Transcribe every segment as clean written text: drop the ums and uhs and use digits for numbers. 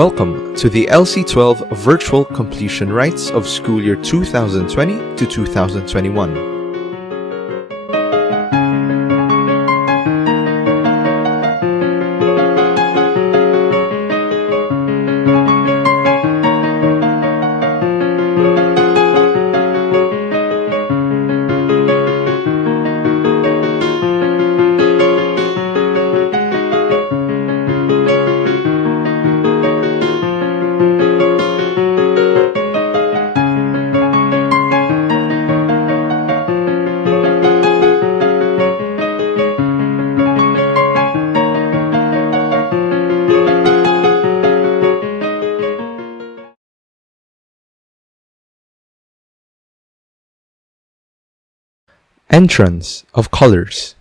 Welcome to the LC12 Virtual Completion Rites of School Year 2020 to 2021. Entrance of colors.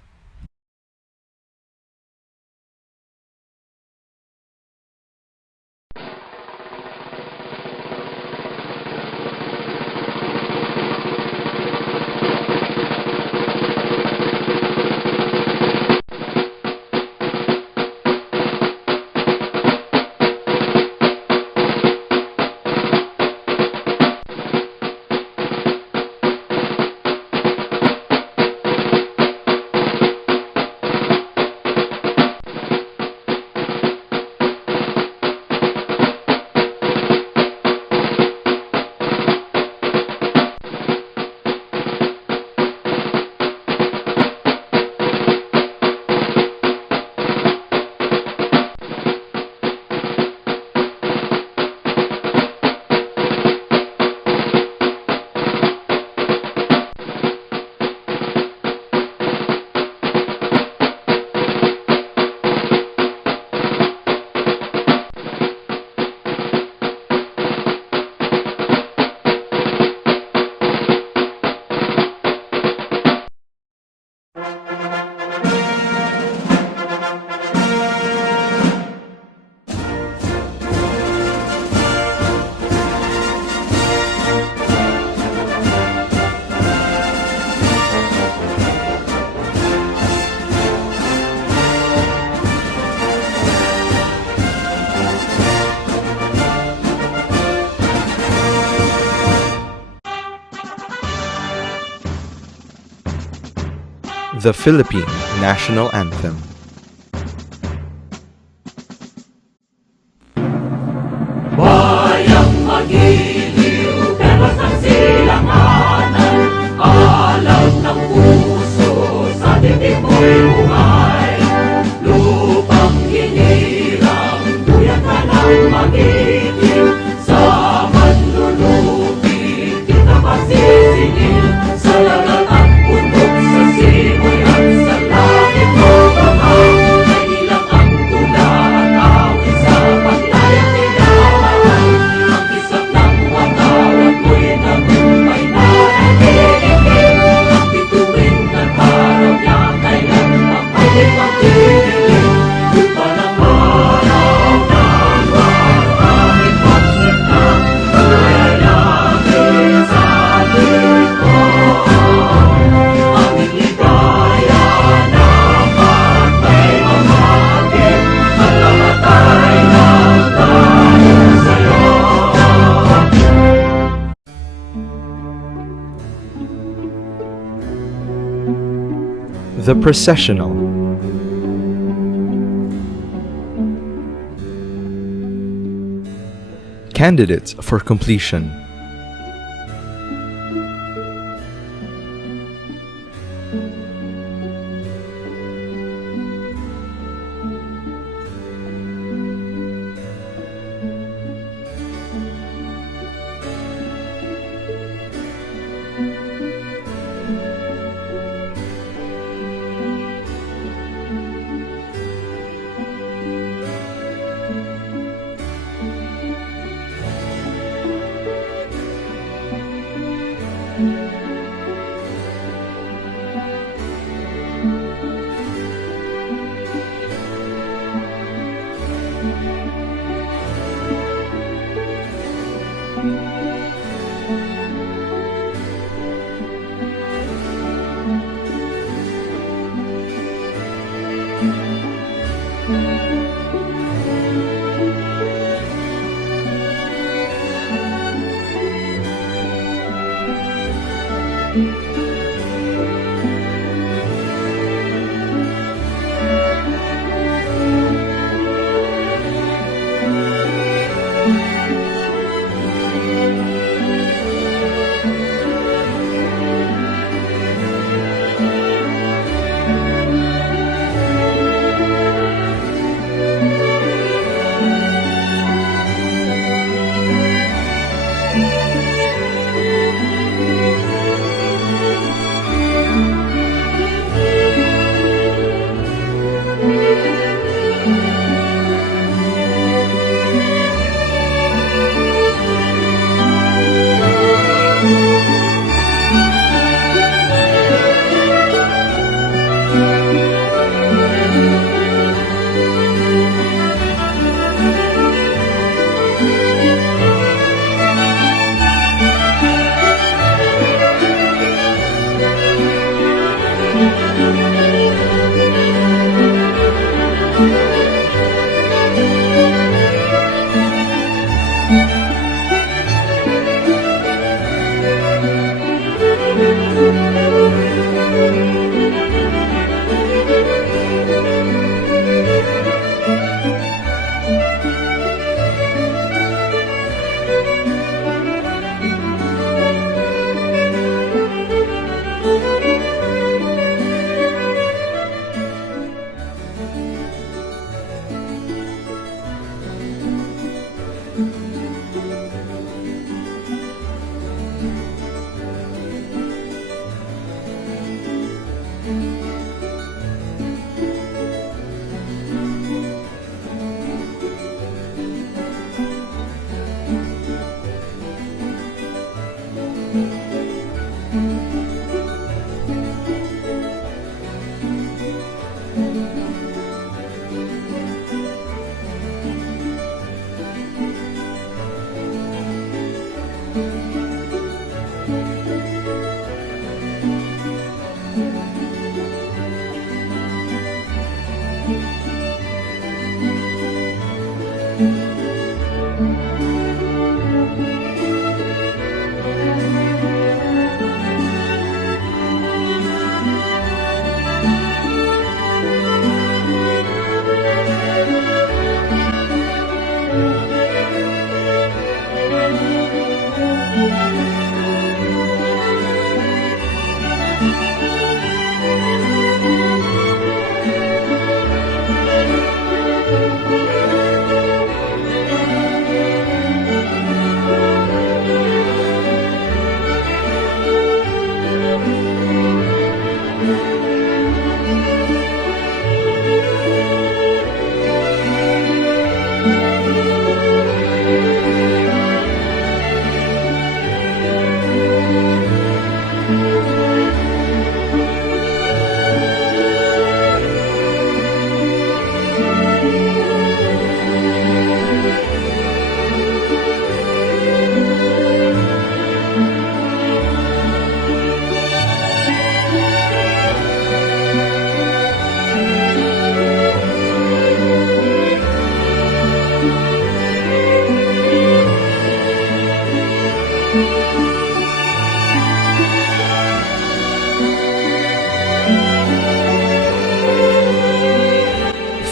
The Philippine National Anthem. Bayang magiliw, pelos ng silanganan, alam ng puso, sa dibdib mo'y bungay. Lupang hinirang, tuyat ka ng magiliw, sa manlulupi, kita masisingil, sa lagat at bundok, sa simoy at sa langit mo The processional. Candidates for completion.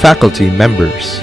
faculty members.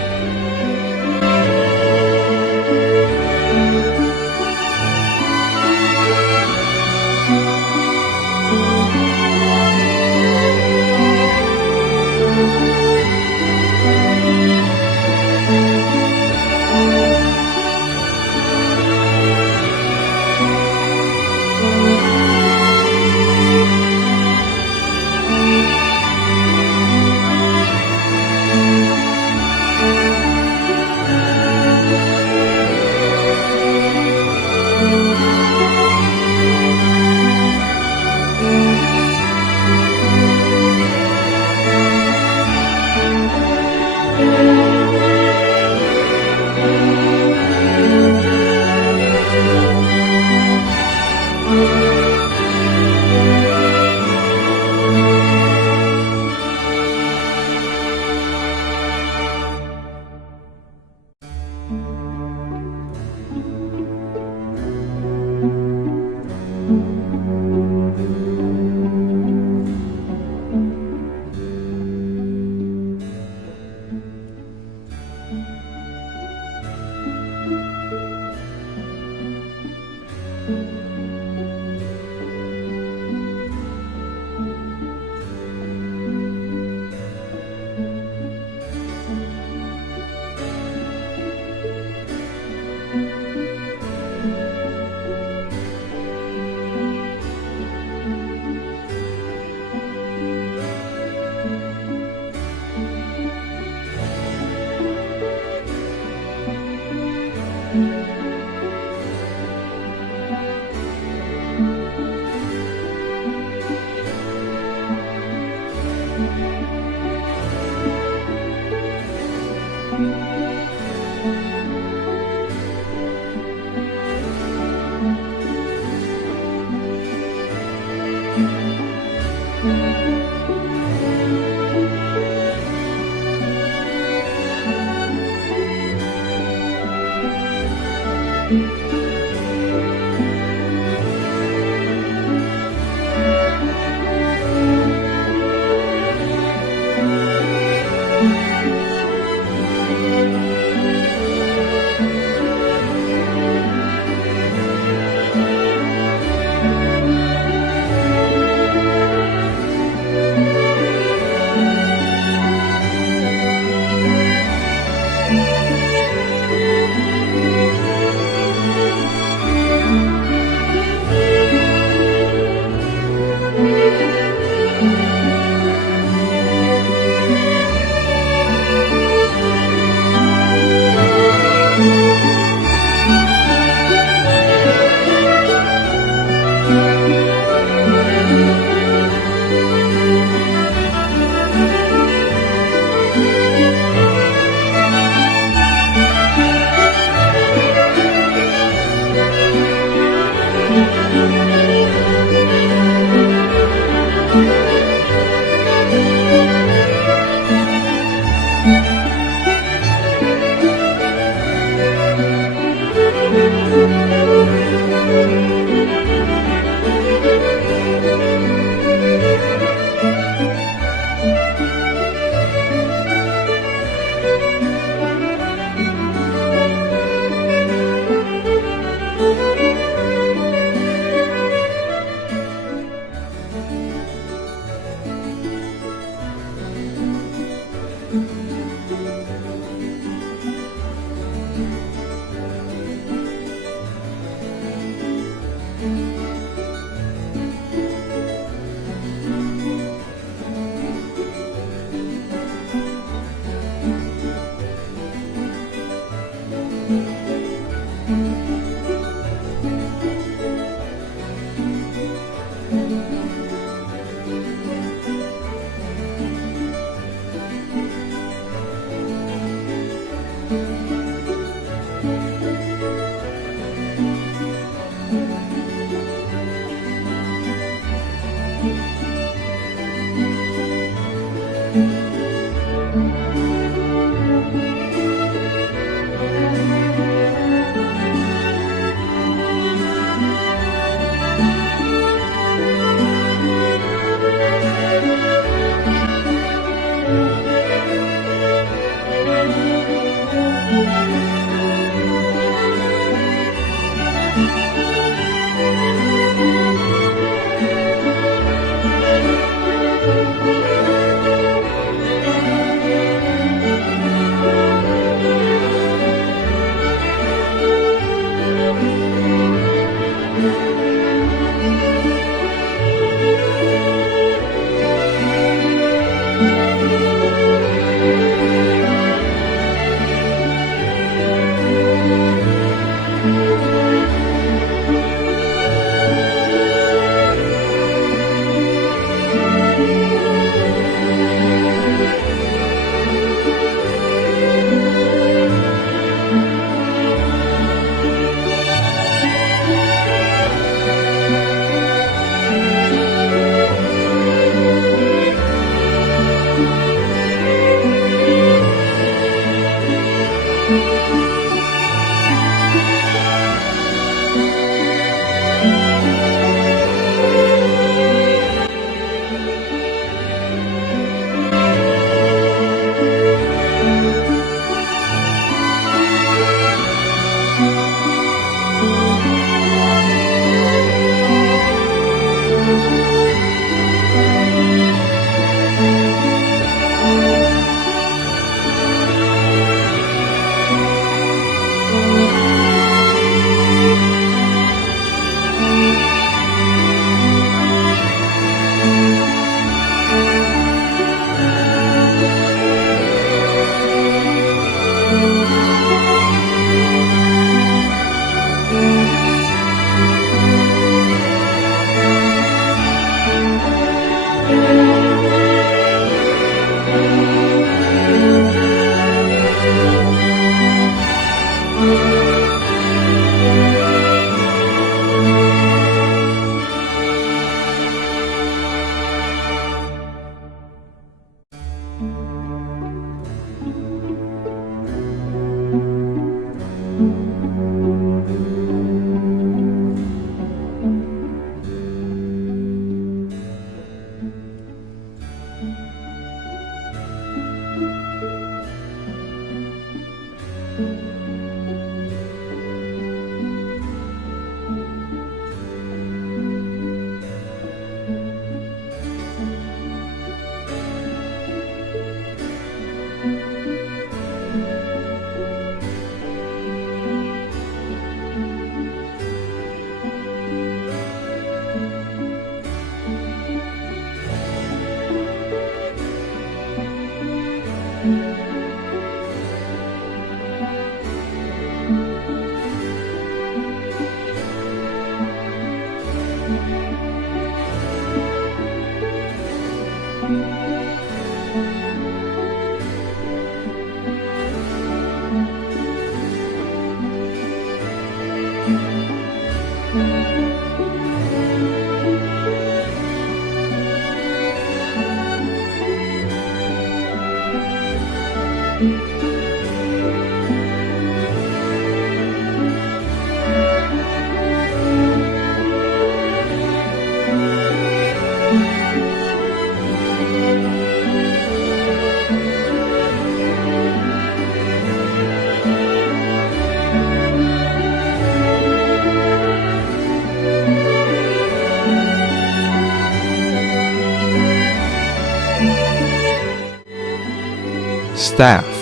staff.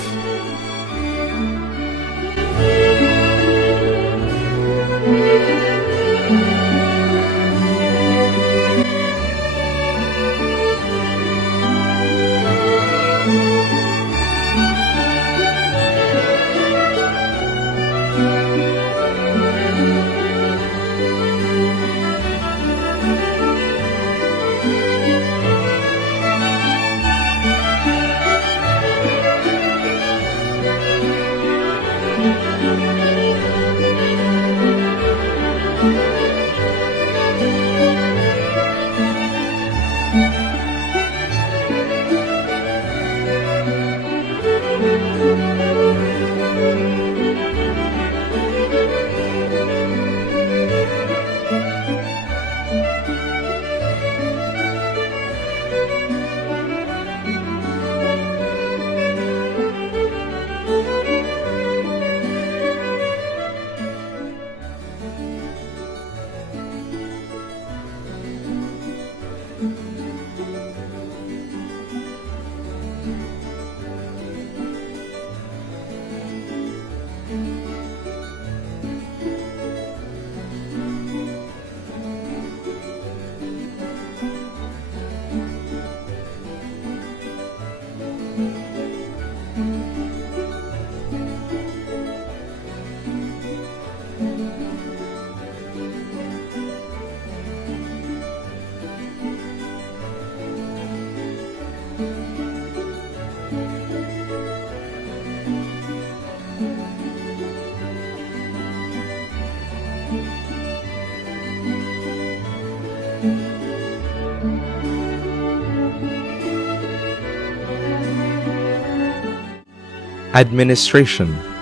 Administration.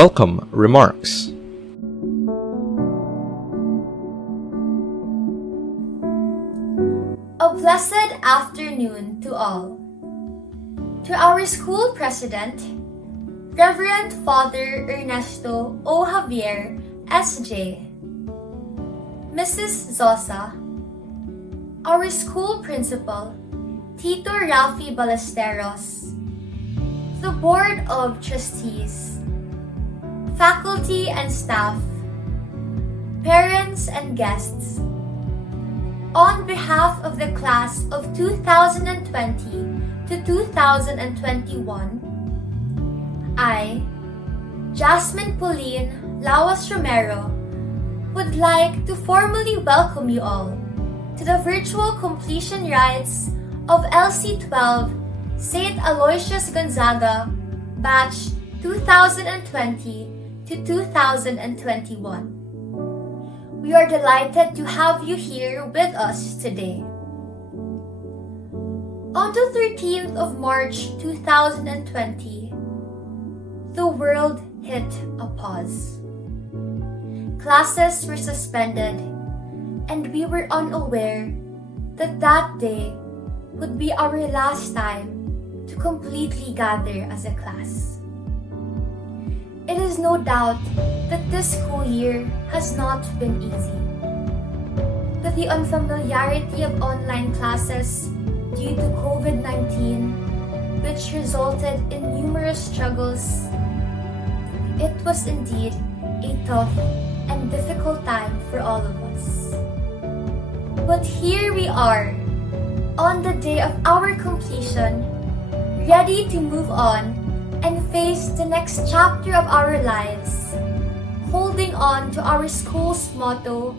Welcome remarks. A blessed afternoon to all. To our school president, Reverend Father Ernesto O. Javier, S.J., Mrs. Zosa, our school principal, Tito Rafi Ballesteros, the Board of Trustees, faculty and staff, parents and guests, on behalf of the class of 2020 to 2021, I, Jasmine Pauline Lawas Romero, would like to formally welcome you all to the virtual completion rites of LC12 St. Aloysius Gonzaga, batch 2020 to 2021. We are delighted to have you here with us today. On the 13th of March 2020, the world hit a pause. Classes were suspended, and we were unaware that that day would be our last time to completely gather as a class. It is no doubt that this school year has not been easy. But the unfamiliarity of online classes due to COVID-19, which resulted in numerous struggles, it was indeed a tough and difficult time for all of us. But here we are, on the day of our completion, ready to move on and face the next chapter of our lives, holding on to our school's motto,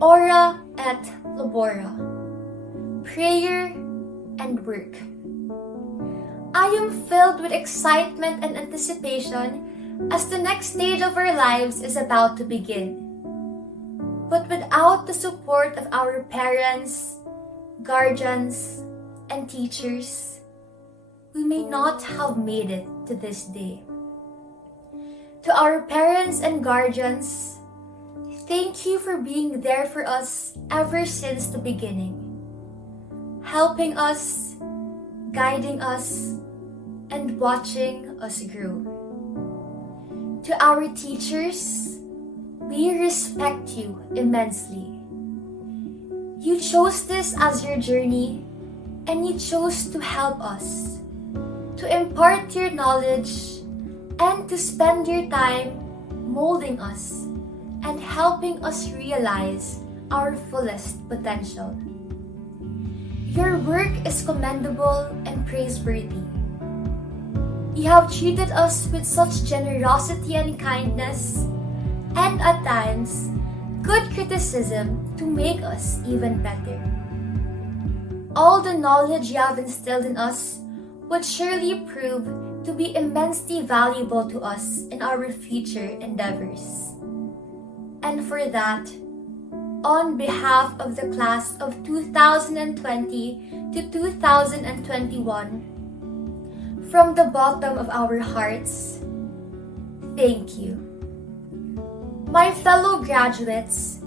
Ora et Labora, prayer and work. I am filled with excitement and anticipation as the next stage of our lives is about to begin. But without the support of our parents, guardians, and teachers, we may not have made it to this day. To our parents and guardians, thank you for being there for us ever since the beginning, helping us, guiding us, and watching us grow. To our teachers, we respect you immensely. You chose this as your journey, and you chose to help us, to impart your knowledge, and to spend your time molding us and helping us realize our fullest potential. Your work is commendable and praiseworthy. You have treated us with such generosity and kindness, and at times, good criticism to make us even better. All the knowledge you have instilled in us would surely prove to be immensely valuable to us in our future endeavors. And for that, on behalf of the class of 2020 to 2021, from the bottom of our hearts, thank you. My fellow graduates,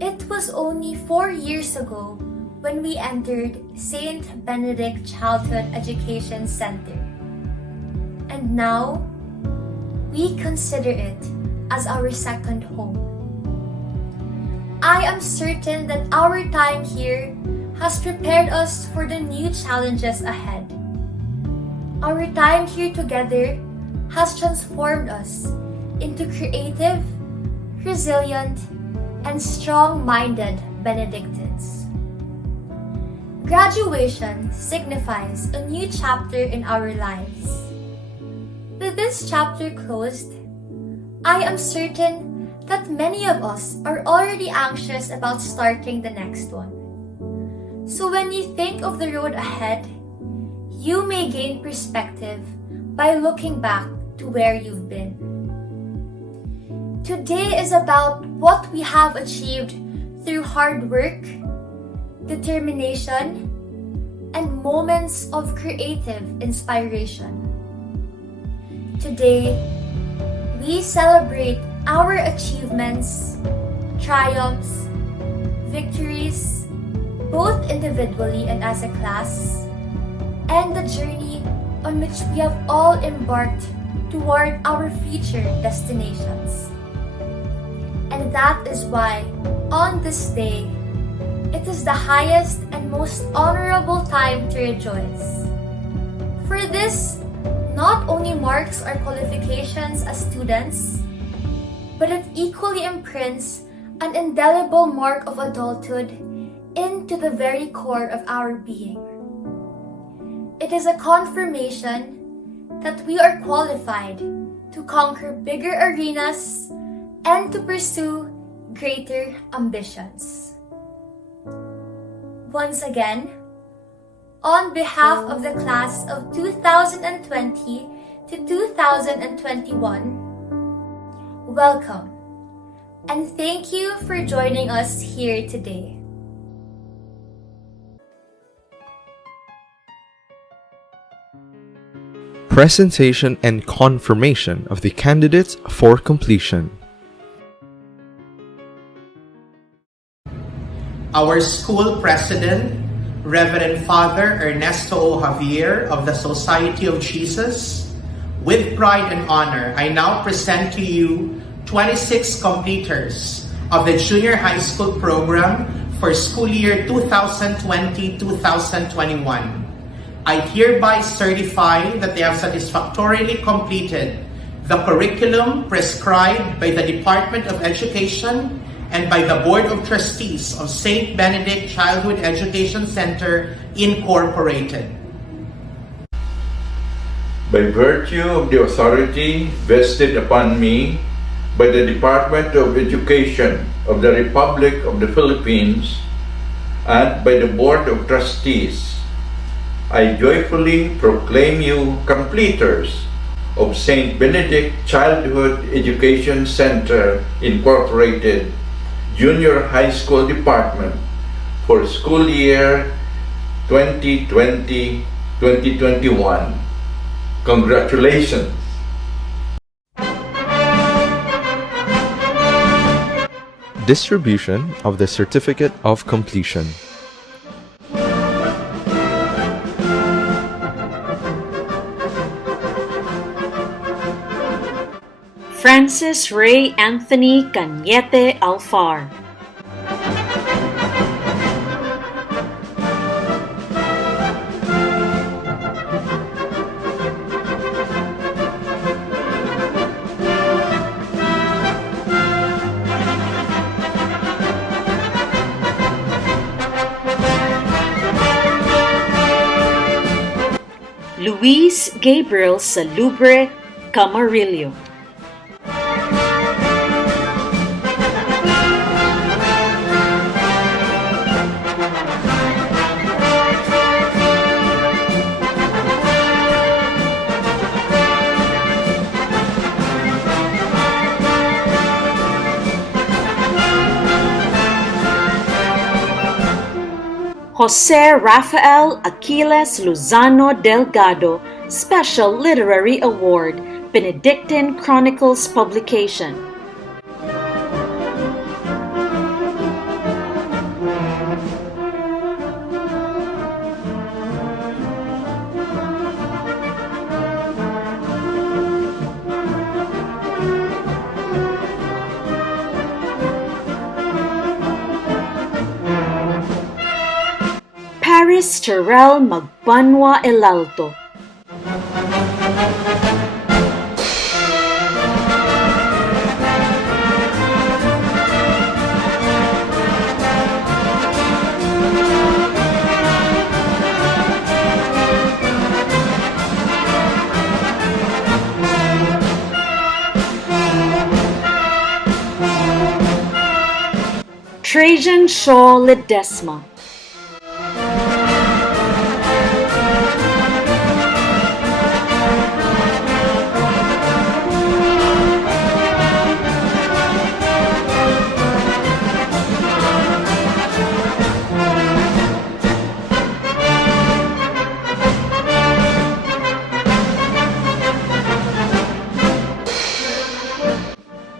it was only 4 years ago when we entered St. Benedict Childhood Education Center. And now, we consider it as our second home. I am certain that our time here has prepared us for the new challenges ahead. Our time here together has transformed us into creative, resilient, and strong-minded Benedictines. Graduation signifies a new chapter in our lives. With this chapter closed, I am certain that many of us are already anxious about starting the next one. So when you think of the road ahead, you may gain perspective by looking back to where you've been. Today is about what we have achieved through hard work, determination, and moments of creative inspiration. Today, we celebrate our achievements, triumphs, victories, both individually and as a class, and the journey on which we have all embarked toward our future destinations. And that is why, on this day, it is the highest and most honorable time to rejoice. For this not only marks our qualifications as students, but it equally imprints an indelible mark of adulthood into the very core of our being. It is a confirmation that we are qualified to conquer bigger arenas and to pursue greater ambitions. Once again, on behalf of the class of 2020 to 2021, welcome, and thank you for joining us here today. Presentation and confirmation of the candidates for completion. Our school president, Reverend Father Ernesto O. Javier of the Society of Jesus, with pride and honor, I now present to you 26 completers of the junior high school program for school year 2020-2021. I hereby certify that they have satisfactorily completed the curriculum prescribed by the Department of Education and by the Board of Trustees of St. Benedict Childhood Education Center, Incorporated. By virtue of the authority vested upon me by the Department of Education of the Republic of the Philippines and by the Board of Trustees, I joyfully proclaim you completers of St. Benedict Childhood Education Center Incorporated Junior High School Department for school year 2020-2021. Congratulations! Distribution of the Certificate of Completion. Francis Ray Anthony Cañete Alfar. Luis Gabriel Salubre Camarillo. Jose Rafael Aquiles Lozano Delgado Special Literary Award, Benedictine Chronicles Publication. Paris Terrell Magbanwa Elalto. Trajan Shaw Ledesma.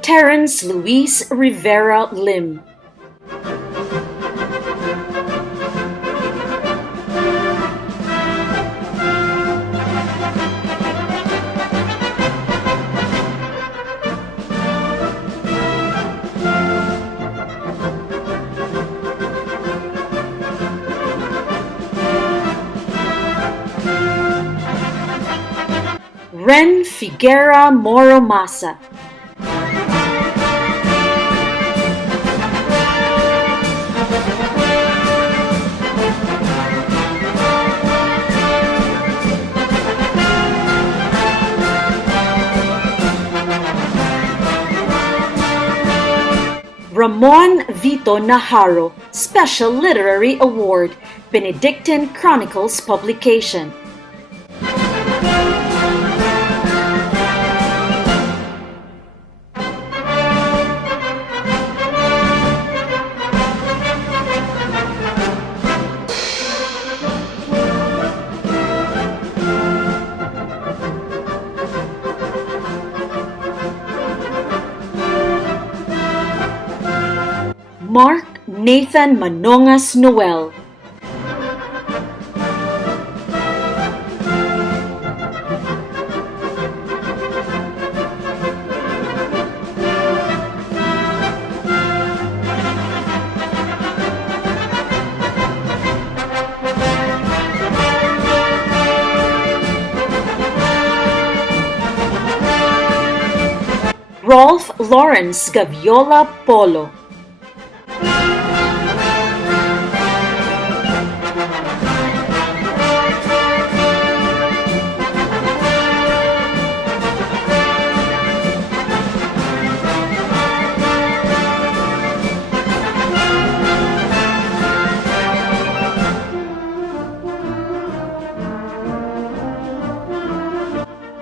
Terence Luis Rivera Lim. Ren Figuera Moromasa. Ramon Vito Najarro Special Literary Award, Benedictine Chronicles Publication. Mark Nathan Manongas Noel. Rolf Lawrence Gaviola Polo.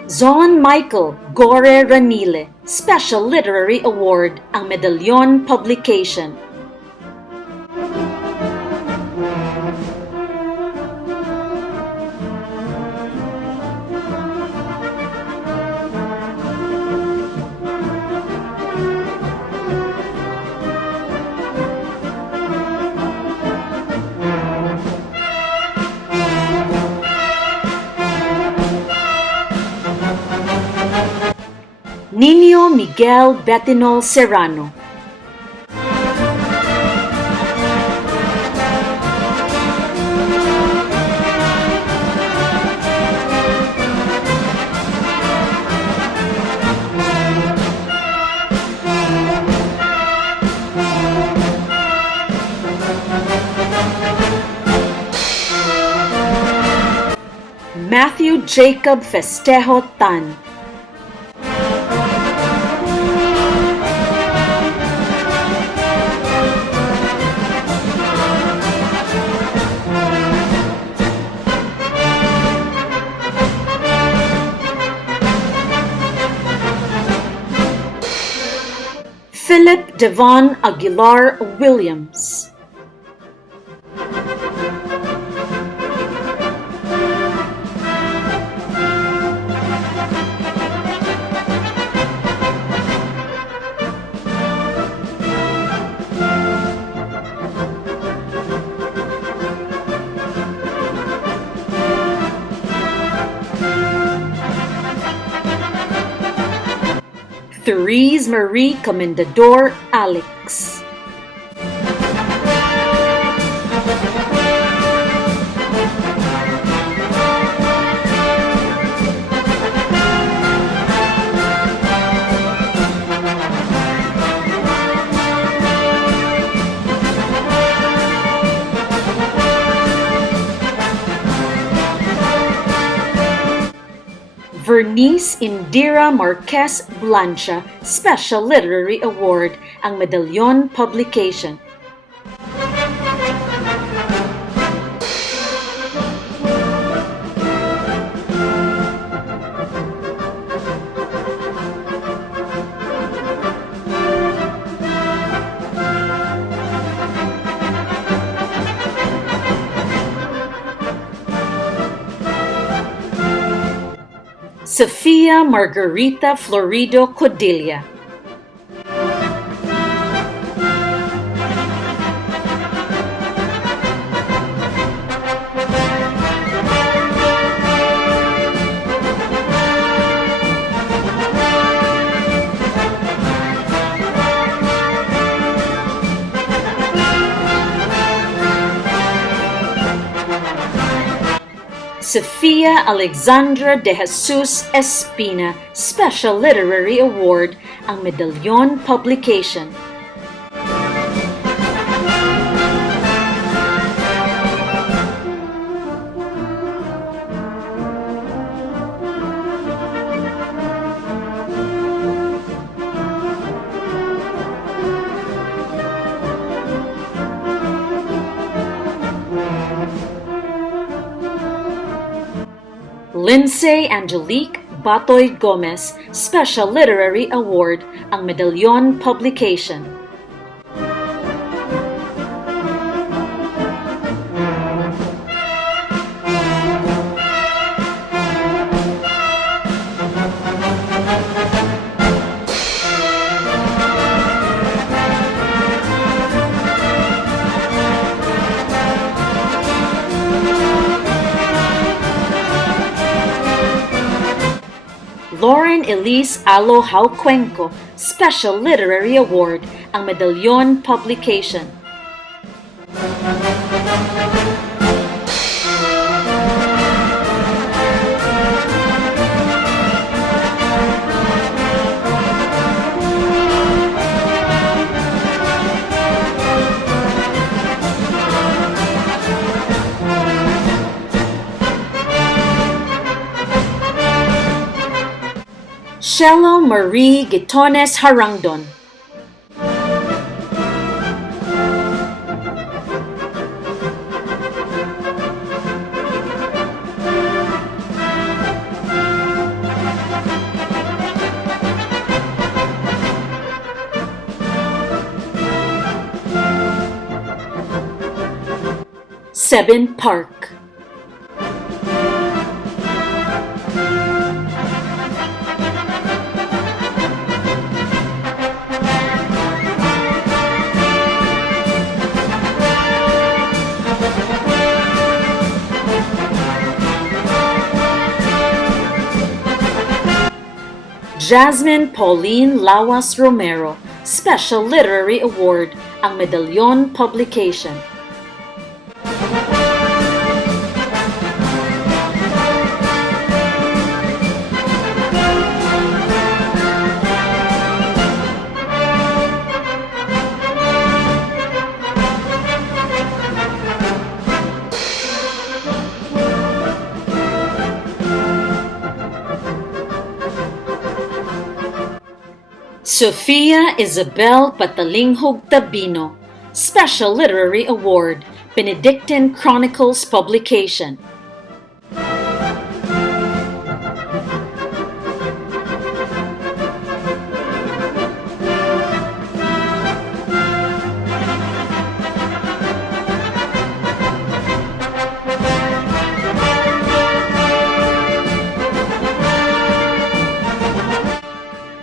Zon Michael Gore Ranile, Special Literary Award, ang Medalyon Publication. Nino Miguel Betinol Serrano. Matthew Jacob Festejo Tan. Philip Devon Aguilar Williams. Therese Marie Comendador Alex. Vernice Indira Marquez Blancha, Special Literary Award, ang Medalyon Publication. Sofia Margarita Florido Codilla. Sofia Alexandra de Jesus Espina, Special Literary Award, ang Medalyon Publication. Lindsay Angelique Batoy Gomez, Special Literary Award, ang Medalyon Publication. Lauren Elise Alo Haucuenco, Special Literary Award, ang Medalyon Publication. Shelo Marie Gitones Harangdon. Sebin Park. Jasmine Pauline Lawas Romero Special Literary Award ang Medallion Publication. Sofia Isabel Patalinghog Tabino Special Literary Award, Benedictine Chronicles Publication.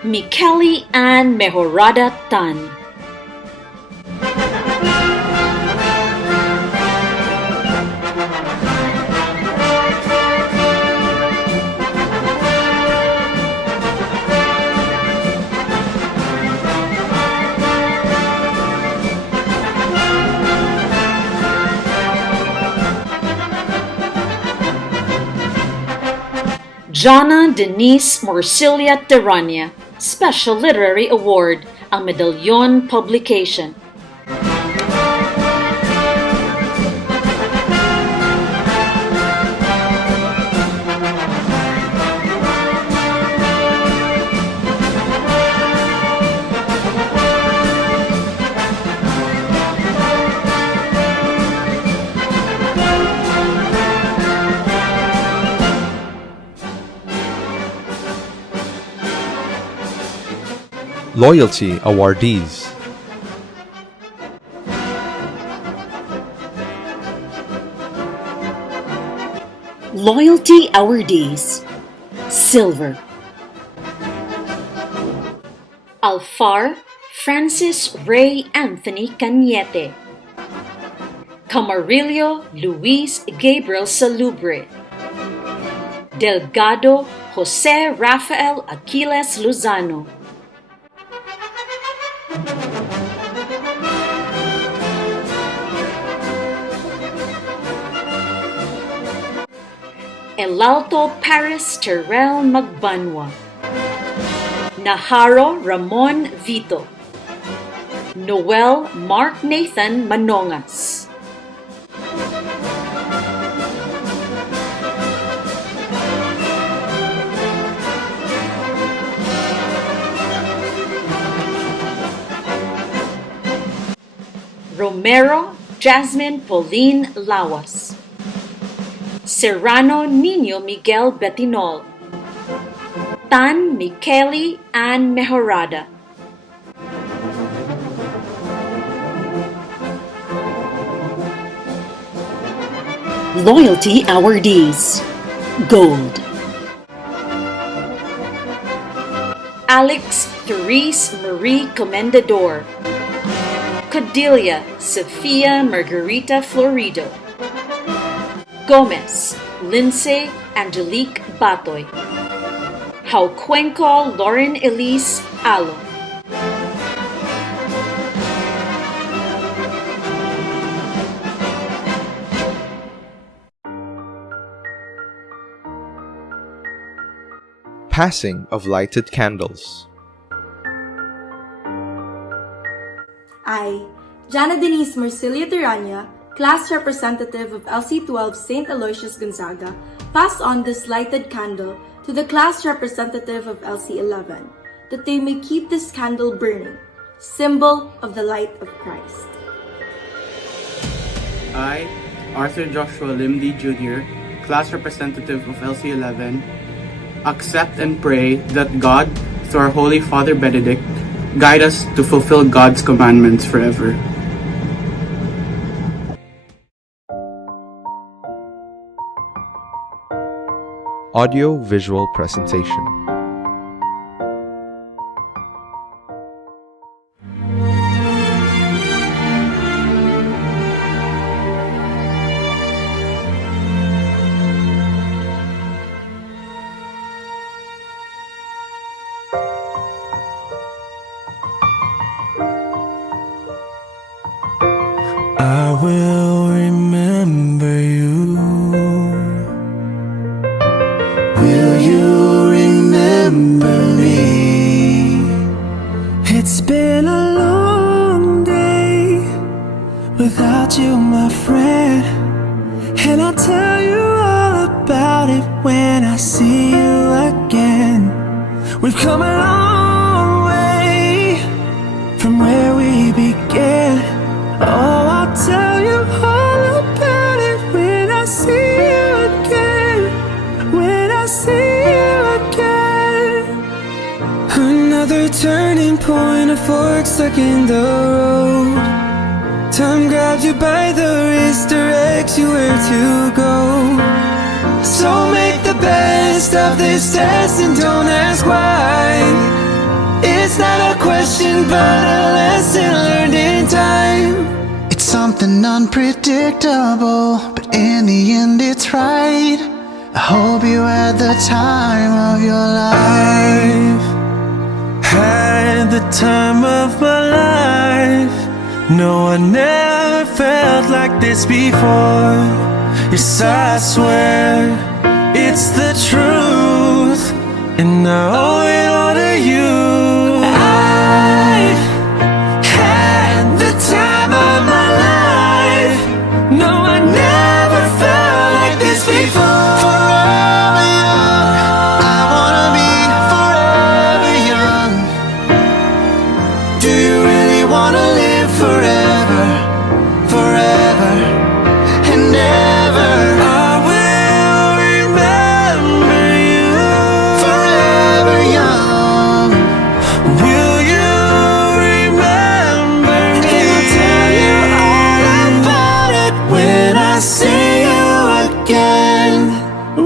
Mikeli Ann Mejorada Tan. Jana Denise Morcilia Terania Special Literary Award ang Medallion Publication. Loyalty Awardees. Loyalty Awardees. Silver. Alfar Francis Ray Anthony Cañete. Camarillo Luis Gabriel Salubre. Delgado Jose Rafael Aquiles Lozano. Elalto Paris Terrell Magbanwa. Naharo Ramon Vito. Noel Mark Nathan Manongas. Romero Jasmine Pauline Lawas. Serrano Nino Miguel Betinol. Tan Mikeli Ann Mejorada. Loyalty Awardees. Gold. Alex Therese Marie Comendador. Cordelia Sofia Margarita Florido. Gomez Lindsay Angelique Batoy. Haucuenco Lauren Elise Alo. Passing of lighted candles. I, Jana Denise Marcilia Terania, class representative of LC12 St. Aloysius Gonzaga, pass on this lighted candle to the class representative of LC11, that they may keep this candle burning, symbol of the light of Christ. I, Arthur Joshua Limdi Jr., class representative of LC11, accept and pray that God, through our Holy Father Benedict, guide us to fulfill God's commandments forever. audio-visual presentation. I will remember you. Will you remember me? It's been a long day without you, my friend, and I'll tell you all about it when I see you again. We've come a long way from where we began. Oh, I'll tell you all about it when I see you again. When I see you again. Another turning point, a fork stuck in the road. Time grabs you by the wrist, directs you where to go. So make the best of this test and don't ask why. It's not a question but a lesson learned in time. It's something unpredictable, but in the end it's right. I hope you had the time of your life. I've had the time of my life. No, I never felt like this before. Yes, I swear it's the truth, and I owe it all to you. I've had the time of my life. No, I never felt like this before. Forever young, I wanna be forever young. Do you really wanna live forever, forever and ever? I will remember you. Forever young. Will you remember me? And I'll tell you all about it when I see you again.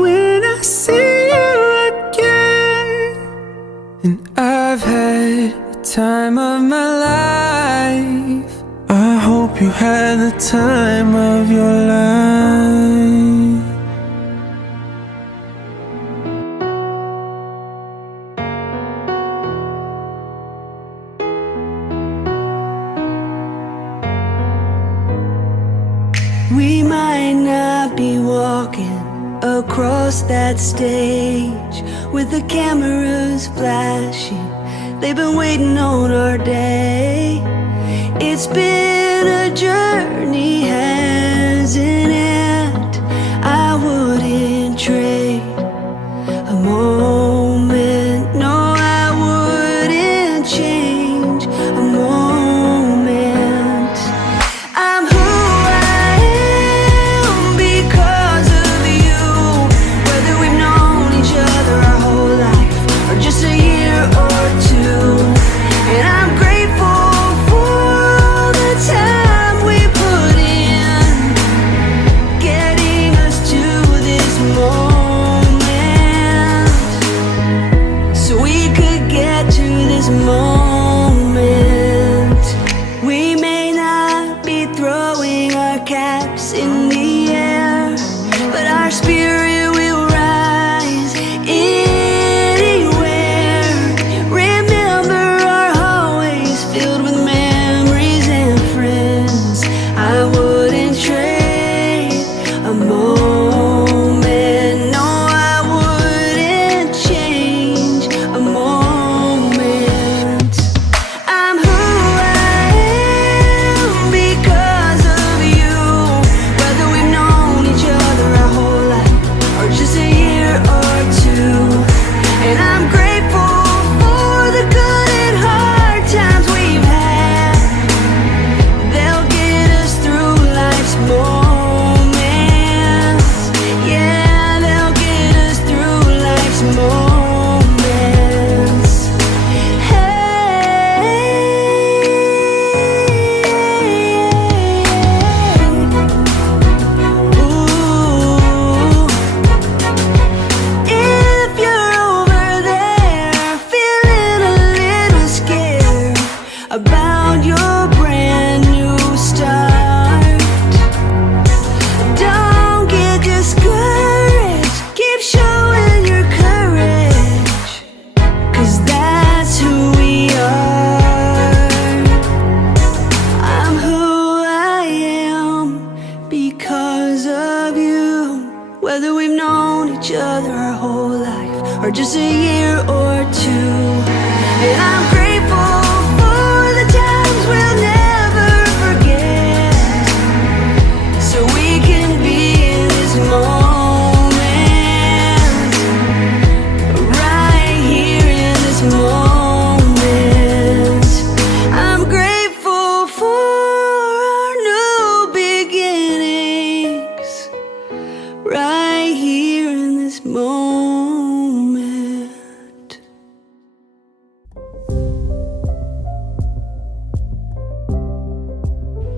When I see you again. And I've had the time of my life. I hope you had the time of your life. We might not be walking across that stage with the cameras flashing. They've been waiting on our day. It's been a journey, hasn't it? I wouldn't trade a moment. No, I wouldn't change a moment. I'm who I am because of you. Whether we've known each other our whole life or just a year or two. And I'm grateful for the time we put in, getting us to this moment. whole life, or just a year or two. And I'm grateful for the times we'll never forget, so we can be in this moment, right here in this moment. I'm grateful for our new beginnings, right here in this moment.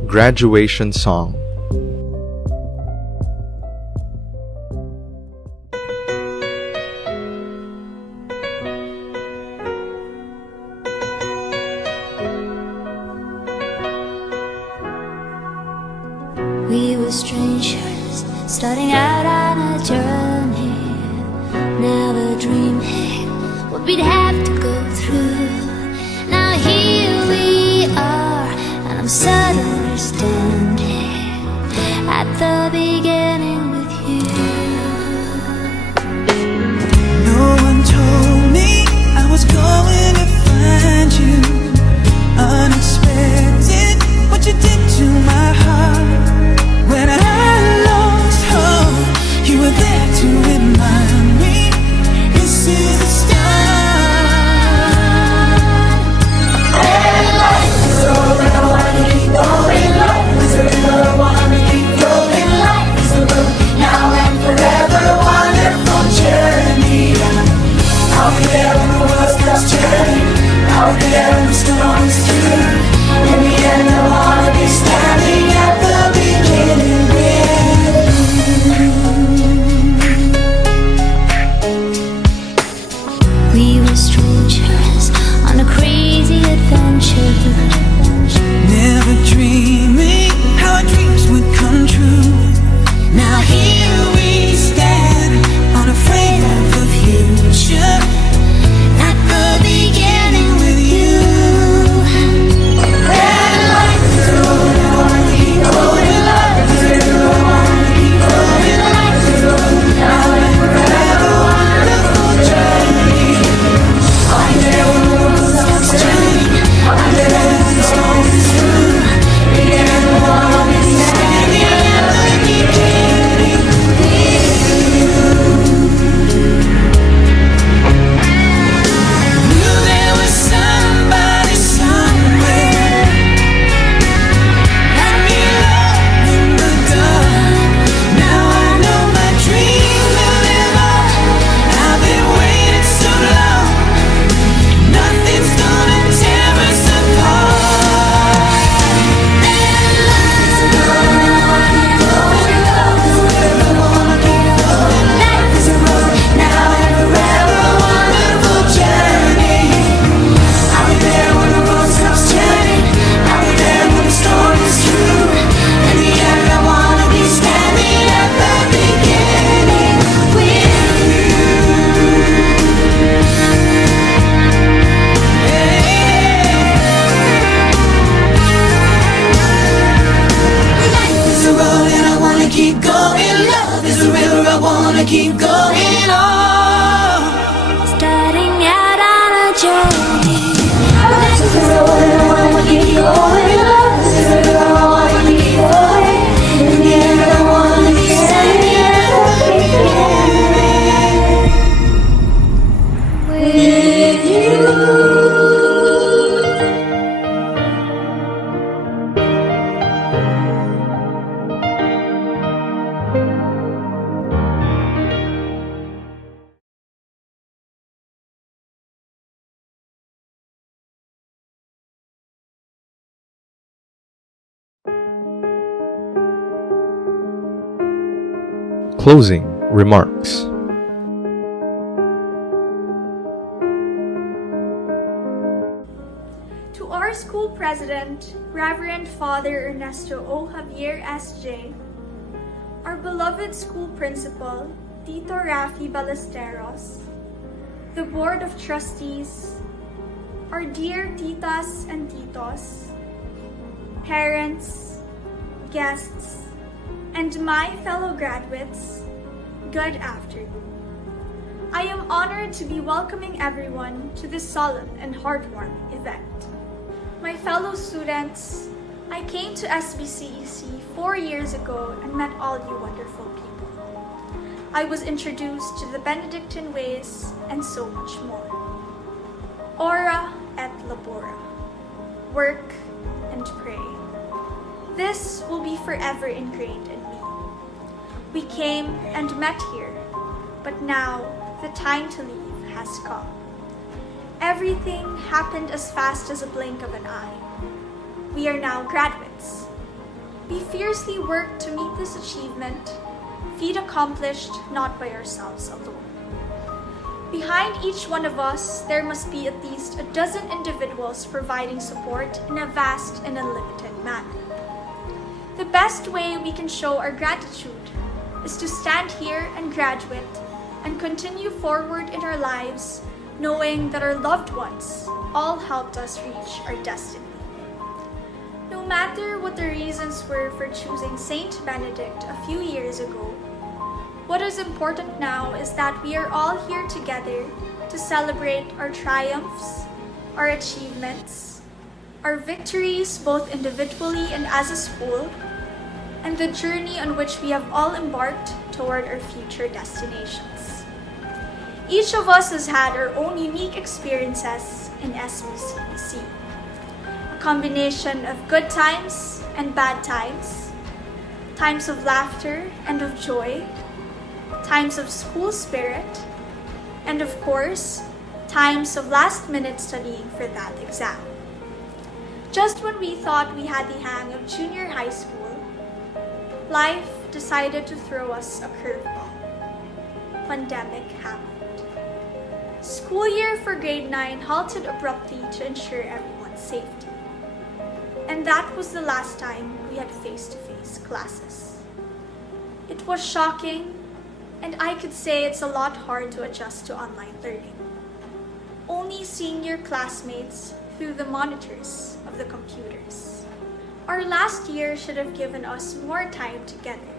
Graduation Song. We were strangers, starting out on a journey, never dreaming what we'd have to go through. Now here we are, and I'm suddenly standing at the beginning with you. No one told me I was going to find you. Unexpected, what you did to my heart. When I lost hope, you were there to remind me this is the start. And life is a river, I wanna keep going. Life is a river, I wanna keep going. Life is a river, now and forever, wonderful journey. I'll be there when the world stops turning. I'll be there when the storm is through. In the end, I wanna be standing at the beginning with you. We were strangers on a crazy adventure, Never dreaming how our dreams would come true. Now here we stand, unafraid of the future, at the beginning with you. And life is a road, I wanna keep going. Life is a river, I wanna keep going. Life is a road, now and forever, wonderful journey. I'll be there when the world stops turning. I'll be there when the storm is through. In the end, I wanna be standing at the beginning with you. Knew there was somebody somewhere, let me love in the dark. Now I know my dream will live on. I've been waiting so long, nothing's gonna tear us apart. And life's a road, I wanna keep going. Love is a river, I wanna keep going. Life is a road, now and forever, wonderful journey. I'll be there when the road stops turning. I'll be there when the storm is through. In the end, I wanna be standing at the beginning with you. Life is a road and I wanna keep going. Love is a river, I wanna keep going on. starting out on a journey. Life is a road, and I wanna keep going. Love is a river, I wanna keep going. In the end, I wanna be standing at the beginning with you. Closing remarks. To our school president, Reverend Father Ernesto O. Javier S.J., our beloved school principal, Tito Rafi Ballesteros, the Board of Trustees, our dear titas and titos, parents, guests, and my fellow graduates, good afternoon. I am honored to be welcoming everyone to this solemn and heartwarming event. My fellow students, I came to SBCEC 4 years ago and met all you wonderful people. I was introduced to the Benedictine ways and so much more. Ora et labora. Work and pray. This will be forever ingrained in me. We came and met here, but now the time to leave has come. Everything happened as fast as a blink of an eye. We are now graduates. We fiercely work to meet this achievement, feat accomplished not by ourselves alone. Behind each one of us, there must be at least a dozen individuals providing support in a vast and unlimited manner. The best way we can show our gratitude is to stand here and graduate and continue forward in our lives, knowing that our loved ones all helped us reach our destiny. No matter what the reasons were for choosing Saint Benedict a few years ago, what is important now is that we are all here together to celebrate our triumphs, our achievements, our victories both individually and as a school, and the journey on which we have all embarked toward our future destinations. Each of us has had our own unique experiences in SBCEC. A combination of good times and bad times, times of laughter and of joy, times of school spirit, and of course, times of last-minute studying for that exam. Just when we thought we had the hang of junior high school, life decided to throw us a curveball. Pandemic happened. School year for grade 9 halted abruptly to ensure everyone's safety. And that was the last time we had face-to-face classes. It was shocking, and I could say it's a lot hard to adjust to online learning. Only seeing your classmates through the monitors of the computers. Our last year should have given us more time together,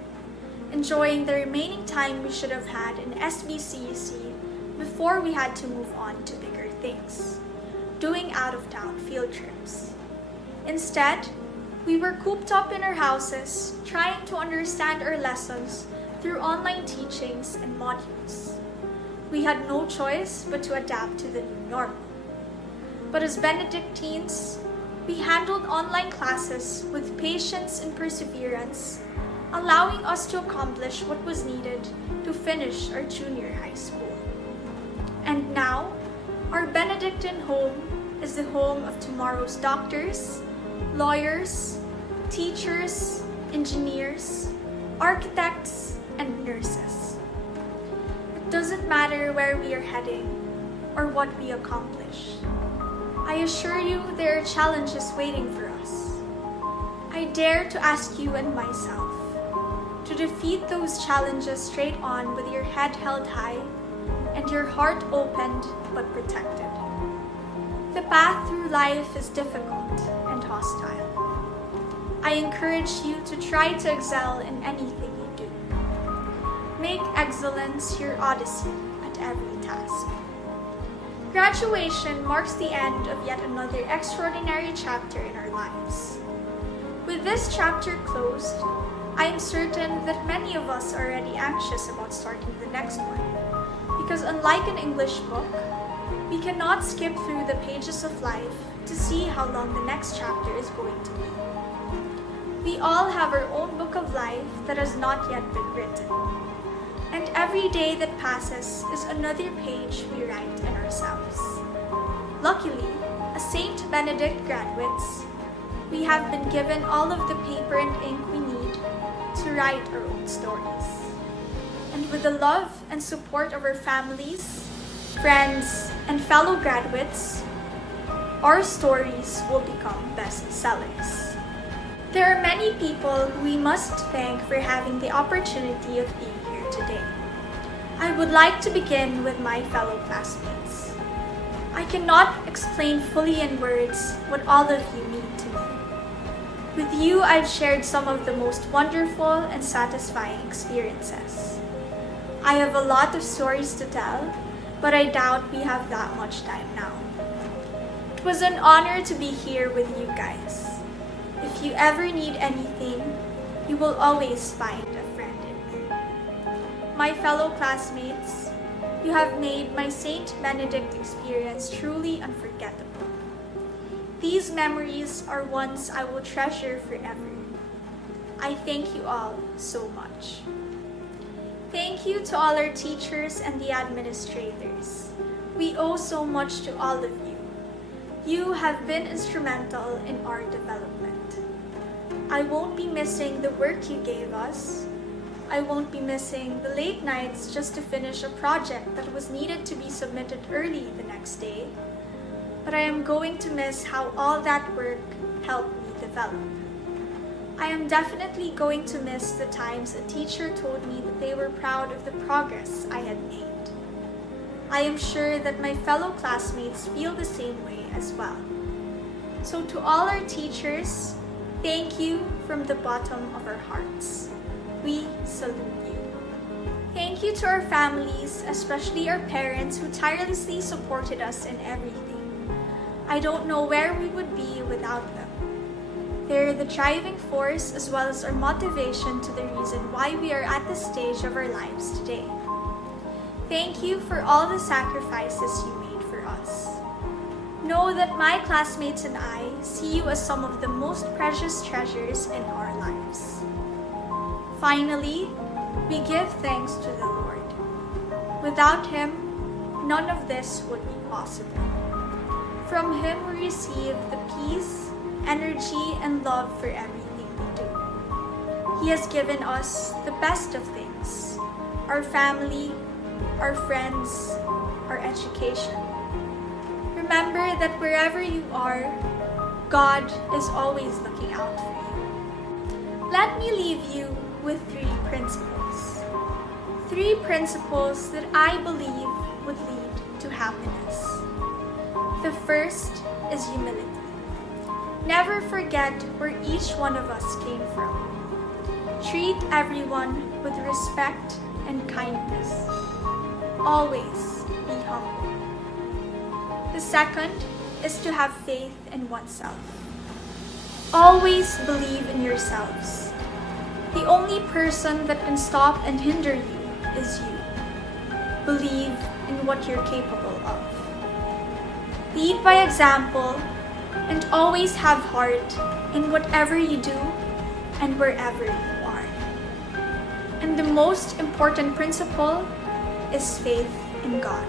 enjoying the remaining time we should have had in SBCEC before we had to move on to bigger things, doing out-of-town field trips. Instead, we were cooped up in our houses, trying to understand our lessons through online teachings and modules. We had no choice but to adapt to the new normal. But as Benedictines, we handled online classes with patience and perseverance, allowing us to accomplish what was needed to finish our junior high school. And now, our Benedictine home is the home of tomorrow's doctors, lawyers, teachers, engineers, architects, and nurses. It doesn't matter where we are heading or what we accomplish. I assure you there are challenges waiting for us. I dare to ask you and myself to defeat those challenges straight on with your head held high and your heart opened but protected. The path through life is difficult and hostile. I encourage you to try to excel in anything you do. Make excellence your odyssey at every task. Graduation marks the end of yet another extraordinary chapter in our lives. With this chapter closed, I am certain that many of us are already anxious about starting the next one, because unlike an English book, we cannot skip through the pages of life to see how long the next chapter is going to be. We all have our own book of life that has not yet been written, and every day that passes is another page we write in ourselves. Luckily, as Saint Benedict graduates, we have been given all of the paper and ink we need to write our own stories. And with the love and support of our families, friends, and fellow graduates, our stories will become bestsellers. There are many people who we must thank for having the opportunity of being here today. I would like to begin with my fellow classmates. I cannot explain fully in words what all of you mean to me. With you, I've shared some of the most wonderful and satisfying experiences. I have a lot of stories to tell, but I doubt we have that much time now. It was an honor to be here with you guys. If you ever need anything, you will always find a friend in me. My fellow classmates, you have made my St. Benedict experience truly unforgettable. These memories are ones I will treasure forever. I thank you all so much. Thank you to all our teachers and the administrators. We owe so much to all of you. You have been instrumental in our development. I won't be missing the work you gave us. I won't be missing the late nights just to finish a project that was needed to be submitted early the next day. But I am going to miss how all that work helped me develop. I am definitely going to miss the times a teacher told me that they were proud of the progress I had made. I am sure that my fellow classmates feel the same way as well. So to all our teachers, thank you from the bottom of our hearts. We salute you. Thank you to our families, especially our parents who tirelessly supported us in everything. I don't know where we would be without them. They're the driving force as well as our motivation to the reason why we are at this stage of our lives today. Thank you for all the sacrifices you made for us. Know that my classmates and I see you as some of the most precious treasures in our lives. Finally, we give thanks to the Lord. Without Him, none of this would be possible. From Him we receive the peace, energy, and love for everything we do. He has given us the best of things: our family, our friends, our education. Remember that wherever you are, God is always looking out for you. Let me leave you with 3 principles. 3 principles that I believe would lead to happiness. The first is humility. Never forget where each one of us came from. Treat everyone with respect and kindness. Always be humble. The second is to have faith in oneself. Always believe in yourselves. The only person that can stop and hinder you is you. Believe in what you're capable of. Lead by example and always have heart in whatever you do and wherever you are. And the most important principle is faith in God.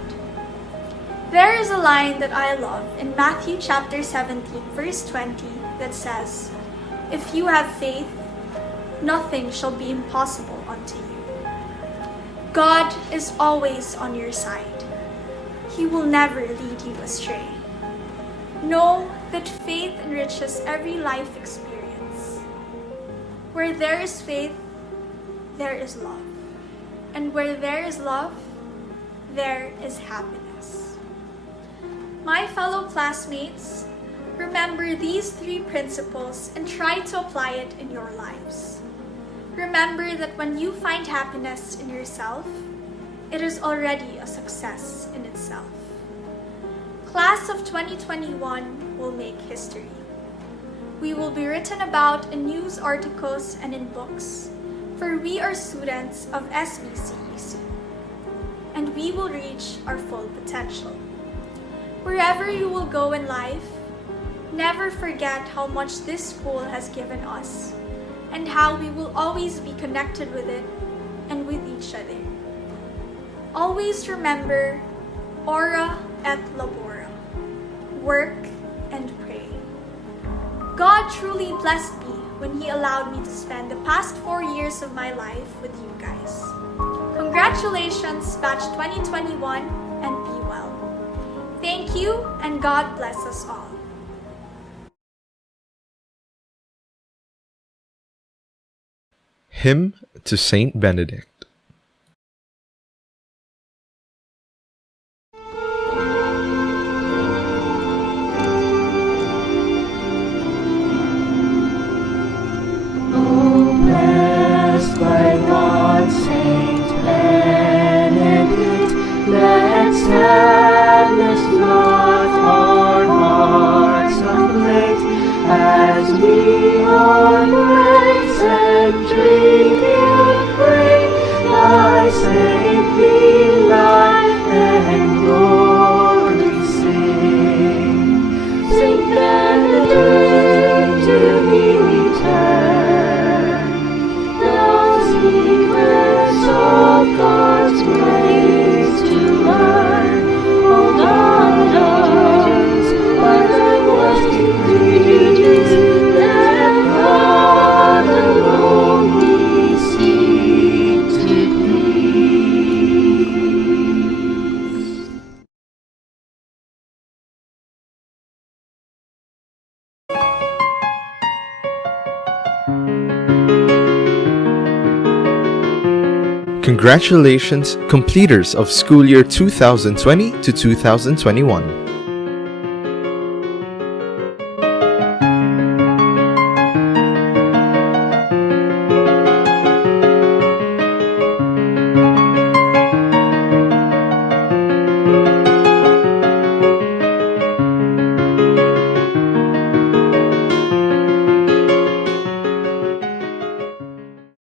There is a line that I love in Matthew chapter 17 verse 20 that says, "If you have faith, nothing shall be impossible unto you." God is always on your side. He will never lead you astray. Know that faith enriches every life experience. Where there is faith, there is love. And where there is love, there is happiness. My fellow classmates, remember these 3 principles and try to apply it in your lives. Remember that when you find happiness in yourself, it is already a success in itself. Class of 2021 will make history. We will be written about in news articles and in books, for we are students of SBCEC, and we will reach our full potential. Wherever you will go in life, never forget how much this school has given us and how we will always be connected with it and with each other. Always remember, ora et labora, work and pray. God truly blessed me when He allowed me to spend the past 4 years of my life with you guys. Congratulations, batch 2021, and be well. Thank you, and God bless us all. Hymn to Saint Benedict. Blessed by God, Saint Benedict. sadness not our hearts afflict, as we on grace and tribute bring thy saintly life and glory sing. Sing then to thee return, the secrets of God's grace to learn. Hold on, daughters, by thy voice decrease, that God alone we seek to please. Congratulations, completers of school year 2020 to 2021.